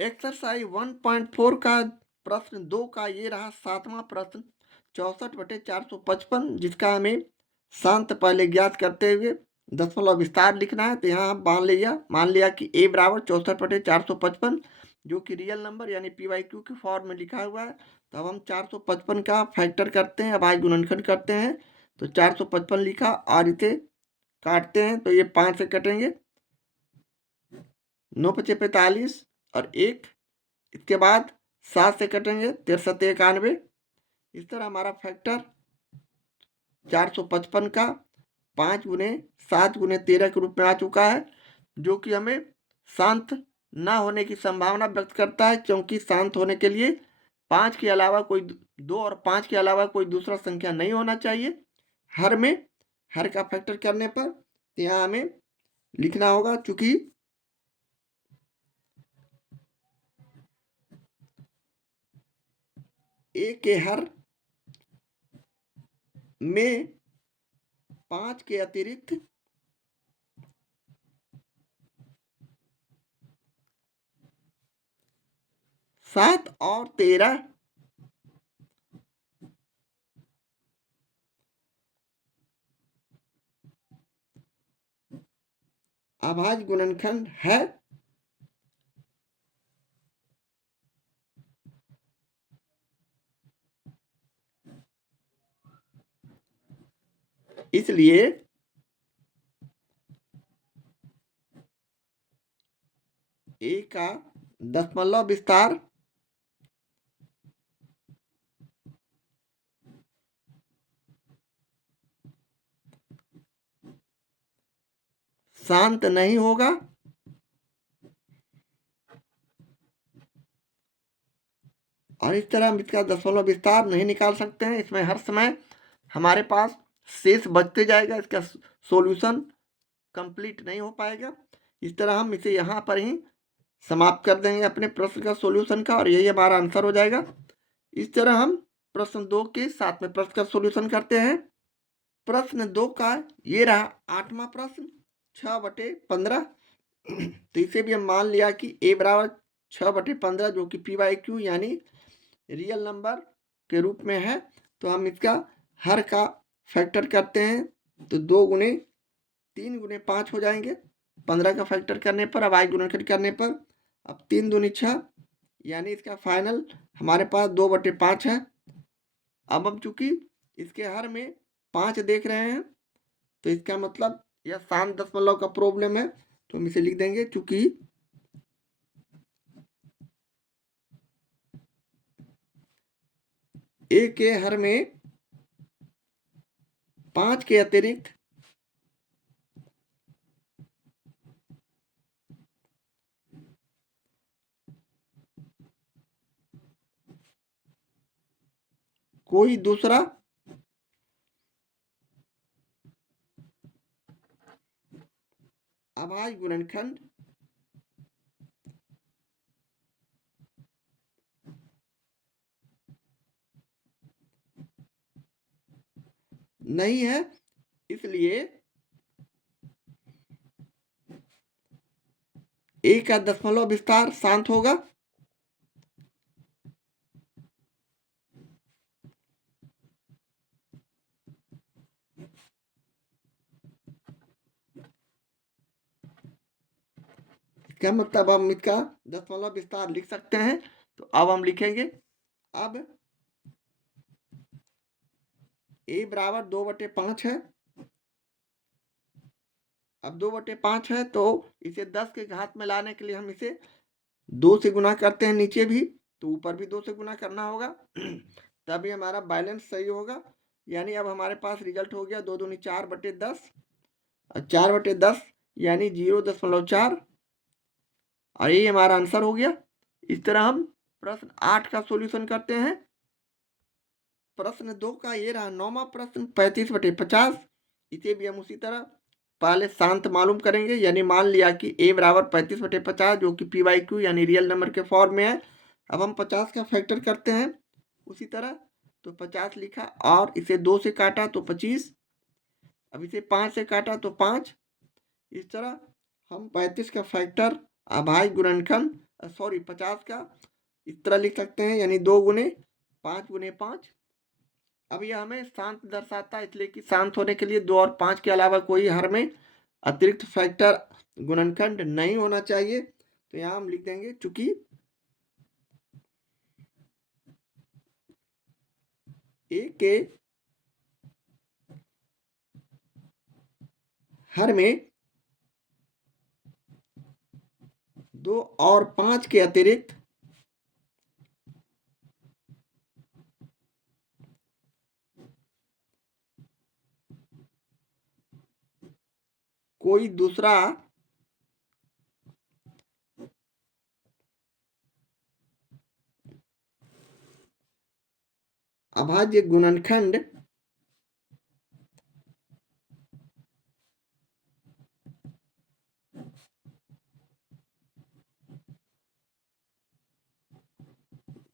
Exercise 1.4 का प्रश्न 2 का ये रहा 7वां प्रश्न 64/455, जिसका हमें शांत पहले ज्ञात करते हुए दशमलव विस्तार लिखना है। तो यहाँ हम मान लिया कि a बराबर 64/455 जो कि रियल नंबर यानी PYQ के फॉर्म में लिखा हुआ है। तो अब हम 455 का फैक्टर करते हैं, अभाज्य गुणनखंड करते हैं। तो 455 लिखा और इसे काटते हैं तो ये 5 से कटेंगे, 9 × 5 = 45 और 1, इसके बाद 7 से कटेंगे, 63 × 91। इस तरह हमारा फैक्टर 455 का 5 × 7 × 13 के रूप में आ चुका है, जो कि हमें शांत ना होने की संभावना व्यक्त करता है, क्योंकि शांत होने के लिए 5 के अलावा कोई 2 और 5 के अलावा कोई दूसरा संख्या नहीं होना चाहिए हर में। हर का फैक्टर करने पर यहाँ हमें लिखना होगा, चूंकि a के हर में 5 के अतिरिक्त 7 और 13 अभाज्य गुणनखंड है। इसलिए a का दशमलव विस्तार शांत नहीं होगा और इस तरह हम इसका दशमलव विस्तार नहीं निकाल सकते हैं। इसमें हर समय हमारे पास शेष बचते जाएगा, इसका सॉल्यूशन कंप्लीट नहीं हो पाएगा। इस तरह हम इसे यहाँ पर ही समाप्त कर देंगे अपने प्रश्न का सॉल्यूशन का, और यही हमारा आंसर हो जाएगा। इस तरह हम प्रश्न 2 के साथ में प्रश्न का सॉल्यूशन करते हैं। प्रश्न 2 का ये रहा 8वां प्रश्न 6/15। तो इसे भी हम मान लिया कि a बराबर 6/15 जो कि PYQ यानी रियल नंबर के रूप में है। तो हम इसका हर का फैक्टर करते हैं तो 2 × 3 × 5 हो जाएंगे। 15 का फैक्टर करने पर, अभाज्य गुणनखंड करने पर, अब 3 दूनी 6 यानी इसका फाइनल हमारे पास 2/5 है। अब हम चूंकि इसके हर में 5 देख रहे हैं तो इसका मतलब यह शांत दशमलव का प्रॉब्लम है, तो हम इसे लिख देंगे चूंकि a के हर में 5 के अतिरिक्त कोई दूसरा अभाज्य गुणनखंड नहीं है। इसलिए a का दशमलव विस्तार शांत होगा। इसका मतलब हम इसका दशमलव विस्तार लिख सकते हैं। तो अब हम लिखेंगे, अब a बराबर 2/5 है। अब 2/5 है तो इसे 10 के घात में लाने के लिए हम इसे 2 से गुना करते हैं, नीचे भी तो ऊपर भी 2 से गुना करना होगा तभी हमारा बैलेंस सही होगा। यानी अब हमारे पास रिजल्ट हो गया 2 दूनी 4/10 और 4/10 यानी 0.4 और ये हमारा आंसर हो गया। इस तरह हम प्रश्न 8 का सॉल्यूशन करते हैं। प्रश्न 2 का ये रहा 9वां प्रश्न 35/50। इसे भी हम उसी तरह पहले शांत मालूम करेंगे, यानी मान लिया कि a बराबर 35/50 जो कि PYQ यानी रियल नंबर के फॉर्म में है। अब हम 50 का फैक्टर करते हैं उसी तरह, तो 50 लिखा और इसे 2 से काटा तो 25, अब इसे 5 से काटा तो 5। इस तरह हम 35 का फैक्टर अभाज्य गुणनखंड सॉरी 50 का इस तरह लिख सकते हैं, यानी 2 गुने 5 गुने 5। अब यह हमें शांत दर्शाता है, इसलिए कि शांत होने के लिए 2 और 5 के अलावा कोई हर में अतिरिक्त फैक्टर गुणनखंड नहीं होना चाहिए। तो यहाँ हम लिख देंगे चूंकि ए के हर में 2 और 5 के अतिरिक्त कोई दूसरा अभाज्य गुणनखंड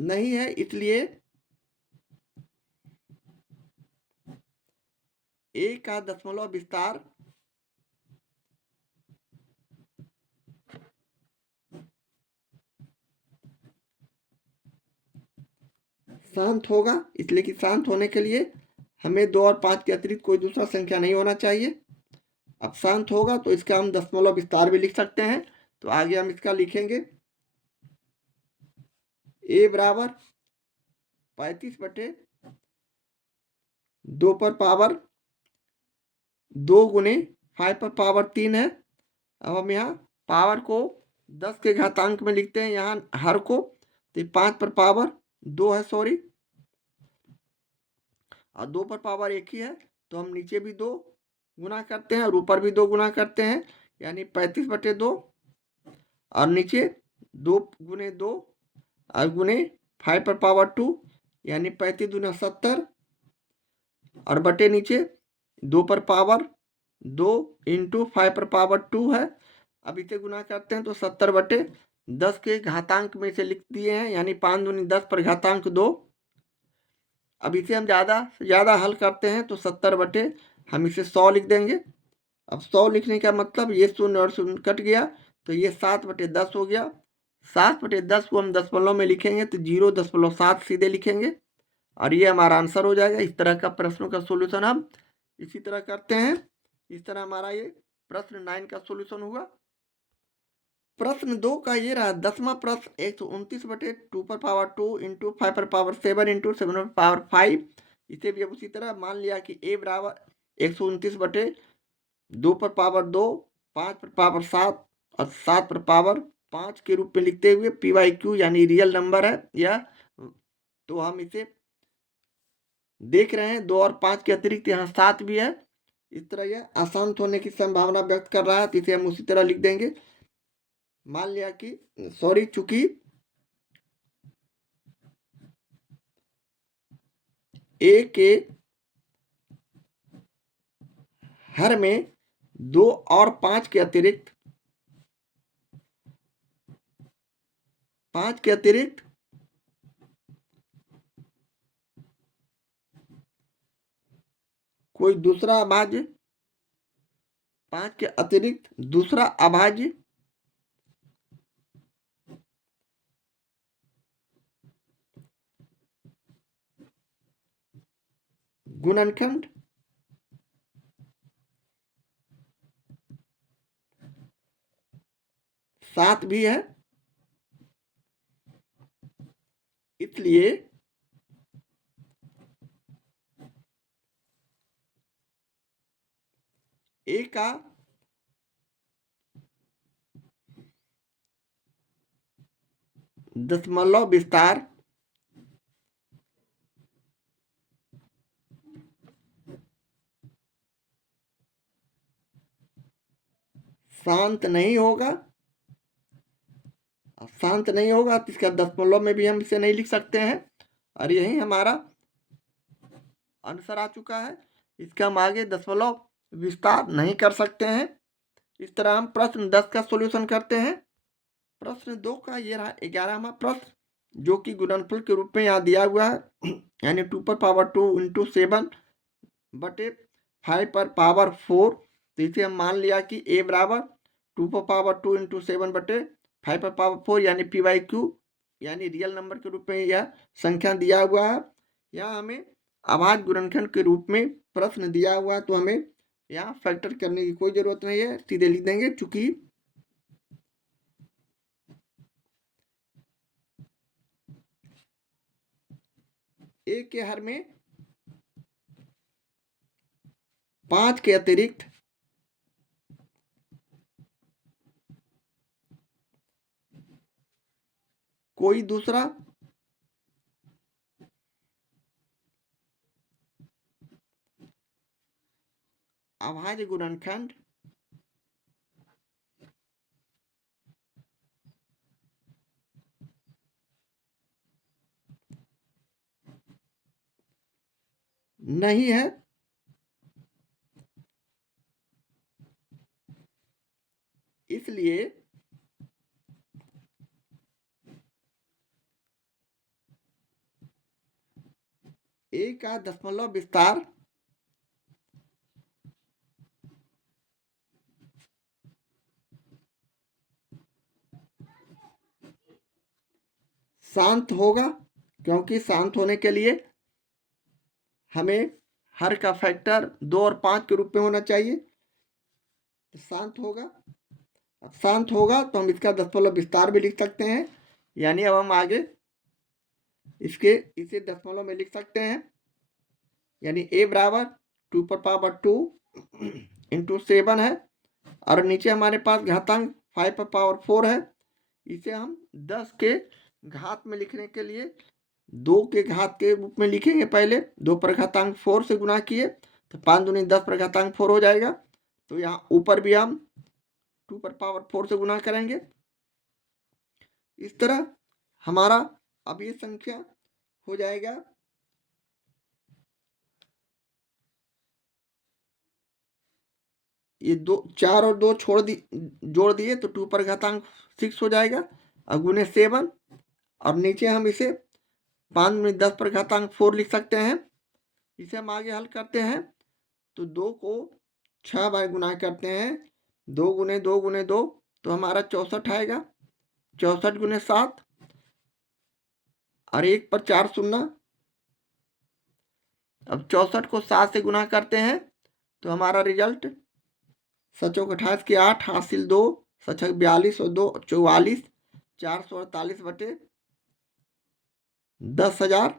नहीं है, इसलिए ए का दशमलव विस्तार शांत होगा। इसलिए कि शांत होने के लिए हमें 2 और 5 के अतिरिक्त कोई दूसरा संख्या नहीं होना चाहिए। अब शांत होगा तो इसका हम दशमलव विस्तार भी लिख सकते हैं। तो आगे हम इसका लिखेंगे ए बराबर 35/2 पर पावर 2 गुने 5 पर पावर 3 है। अब हम यहाँ पावर को 10 के घातांक में लिखते हैं, यहाँ हर को, तो 5 पर पावर 2 है, सॉरी, और 2 पर पावर 1 ही है, तो हम नीचे भी 2 गुना करते हैं और ऊपर भी 2 गुना करते हैं, यानी 35/2 और नीचे 2 गुने 2 और गुने 5 पर पावर 2, यानी 35 दूना 70 और बटे नीचे 2 पर पावर 2 इंटू 5 पर पावर 2 है। अब इसे गुना करते हैं तो 70/10 के घातांक में से लिख दिए हैं, यानी 5 दूनी 10 पर घातांक 2। अब इसे हम ज़्यादा से ज़्यादा हल करते हैं तो 70 हम इसे 100 लिख देंगे। अब 100 लिखने का मतलब ये शून्य और शून्य कट गया, तो ये 7/10 हो गया। 7/10 को हम दशमलव में लिखेंगे तो 0.7 सीधे लिखेंगे और ये हमारा आंसर हो जाएगा। इस तरह का प्रश्नों का सोल्यूशन हम इसी तरह करते हैं। इस तरह हमारा ये प्रश्न 9 का सोल्यूशन हुआ। प्रश्न 2 का ये रहा 10वां प्रश्न 129/2 पर पावर 2 इंटू 5 पर पावर 7 इंटू 7 पर पावर 5। इसे भी अब उसी तरह मान लिया कि ए बराबर 129/2 पर पावर 2, 5 पर पावर 7 और 7 पर पावर 5 के रूप में लिखते हुए पी वाई क्यू यानी रियल नंबर है यह। तो हम इसे देख रहे हैं 2 और 5 के अतिरिक्त यहाँ 7 भी है। इस तरह यह अशांत होने की संभावना व्यक्त कर रहा है, तो इसे हम उसी तरह लिख देंगे। मान लिया कि सॉरी चूंकि ए के हर में 2 और 5 के अतिरिक्त कोई दूसरा अभाज्य 5 के अतिरिक्त दूसरा अभाज्य गुणनखंड सात भी है, इसलिए ए का दशमलव विस्तार शांत नहीं होगा। शांत नहीं होगा तो इसका दशमलव में भी हम इसे नहीं लिख सकते हैं और यही हमारा आंसर आ चुका है। इसका हम आगे दशमलव विस्तार नहीं कर सकते हैं। इस तरह हम प्रश्न 10 का सॉल्यूशन करते हैं। प्रश्न 2 का ये रहा 11वां प्रश्न, जो कि गुणनफल के रूप में यहाँ दिया हुआ है, यानी 2 पर पावर 2 इंटू 7 बटे 5 पर पावर 4। तो इसे हम मान लिया कि ए बराबर 2 पर पावर 2 इंटू 7 बटे 5 पर पावर 4 यानी पी बाई क्यू यानी रियल नंबर के रूप में यह संख्या दिया हुआ है। यहाँ हमें अभाज्य गुणनखंड के रूप में प्रश्न दिया हुआ है, तो हमें यहाँ फैक्टर करने की कोई जरूरत नहीं है, सीधे लिख देंगे। चूंकि ए के हर में 5 के अतिरिक्त कोई दूसरा अभाज्य गुणनखंड नहीं है, इसलिए ए का दशमलव विस्तार शांत होगा, क्योंकि शांत होने के लिए हमें हर का फैक्टर 2 और 5 के रूप में होना चाहिए। तो शांत होगा, अब शांत होगा तो हम इसका दशमलव विस्तार भी लिख सकते हैं, यानी अब हम आगे इसे दशमलव में लिख सकते हैं, यानी a बराबर 2 पर पावर 2 इंटू 7 है, और नीचे हमारे पास घातांक 5 पर पावर 4 है। इसे हम 10 के घात में लिखने के लिए 2 के घात के रूप में लिखेंगे। पहले 2 पर घातांक 4 से गुना किए तो 5 दूनी 10 पर घातांक 4 हो जाएगा। तो यहाँ ऊपर भी हम 2 पर पावर 4 से गुना करेंगे। इस तरह हमारा अब ये संख्या हो जाएगा ये 4 और 2 जोड़ दिए तो 2 पर घातांक 6 हो जाएगा, और गुने 7, और नीचे हम इसे 5 में 10 पर घातांक 4 लिख सकते हैं। इसे हम आगे हल करते हैं तो 2 को 6 बार गुना करते हैं, 2 गुने 2 गुने 2 तो हमारा 64 आएगा, 64 गुने 7, और 1 पर 4 शून्य। अब 64 को 7 से गुना करते हैं तो हमारा रिजल्ट 7 की 8 हासिल 2, 42 और 2 44, 448 बटे 10,000।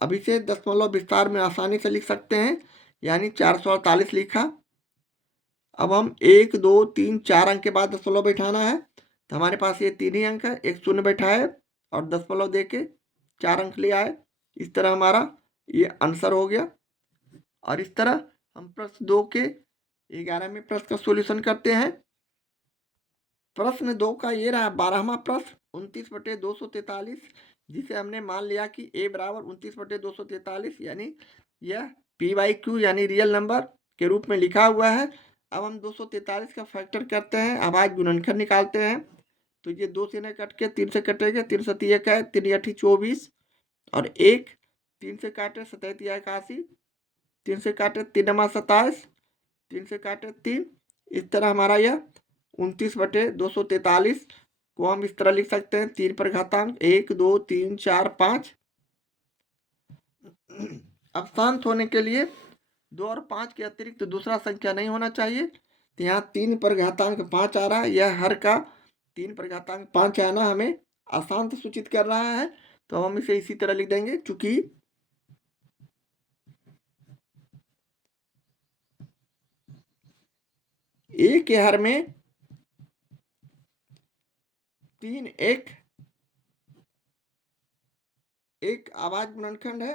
अब इसे दशमलव विस्तार में आसानी से लिख सकते हैं, यानी 448 लिखा। अब हम 1 2 3 4 अंक के बाद दशमलव बैठाना है, तो हमारे पास ये 3 ही अंक है, एक शून्य बैठाए और दशमलव दे के 4 अंक ले आए। इस तरह हमारा ये आंसर हो गया। और इस तरह हम प्रश्न 2 के 11वें प्रश्न का सॉल्यूशन करते हैं। प्रश्न 2 का ये रहा 12वां प्रश्न 29/243, जिसे हमने मान लिया कि a बराबर 29/243 यानी यह p बाई क्यू यानी रियल नंबर के रूप में लिखा हुआ है। अब हम 243 का फैक्टर करते हैं, अभाज्य गुणनखंड निकालते हैं। तो ये 2 से न कट के 3 से कटेगा, 3 सती 1 है, 3 8 24, और 1 3 से काटे 7 81, 3 से काटे 3 27, 3 से काटे 3। इस तरह हमारा यह 29/243 को हम इस तरह लिख सकते हैं, 3 पर घातांक 1 2 3 4 5। अब शांत होने के लिए 2 और 5 के अतिरिक्त दूसरा संख्या नहीं होना चाहिए, तो यहाँ 3 पर घातांक 5 आ रहा है, यह हर का 3 पर घातांक 5 आना हमें अशांत सूचित कर रहा है, तो हम इसे इसी तरह लिख देंगे। चूंकि ए के हर में 3 एक अभाज्य गुणनखंड है,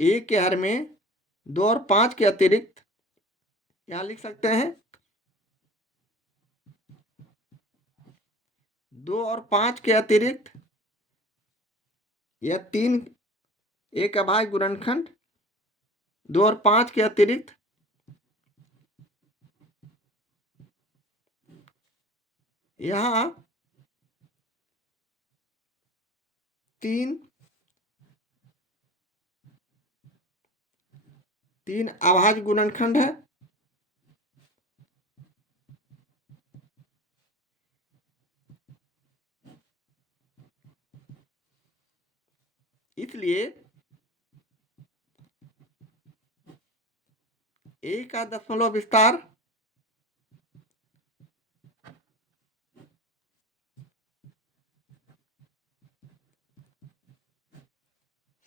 ए के हर में 2 और 5 के अतिरिक्त यहाँ लिख सकते हैं 2 और 5 के अतिरिक्त यह 3 एक अभाज्य गुणनखंड, 2 और 5 के अतिरिक्त यहाँ 3 अभाज्य गुणनखंड है, इसलिए ए का दशमलव विस्तार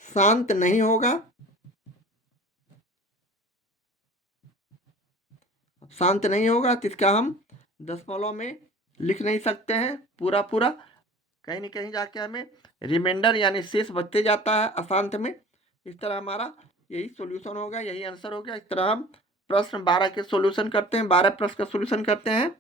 शांत नहीं होगा, शांत नहीं होगा तो इसका हम दशमलव में लिख नहीं सकते हैं पूरा पूरा, कहीं न कहीं जाके हमें रिमाइंडर यानी शेष बचते जाता है अशांत में। इस तरह हमारा यही सॉल्यूशन होगा, यही आंसर हो गया। इस तरह हम प्रश्न 12 के सॉल्यूशन करते हैं, 12 प्रश्न का सॉल्यूशन करते हैं।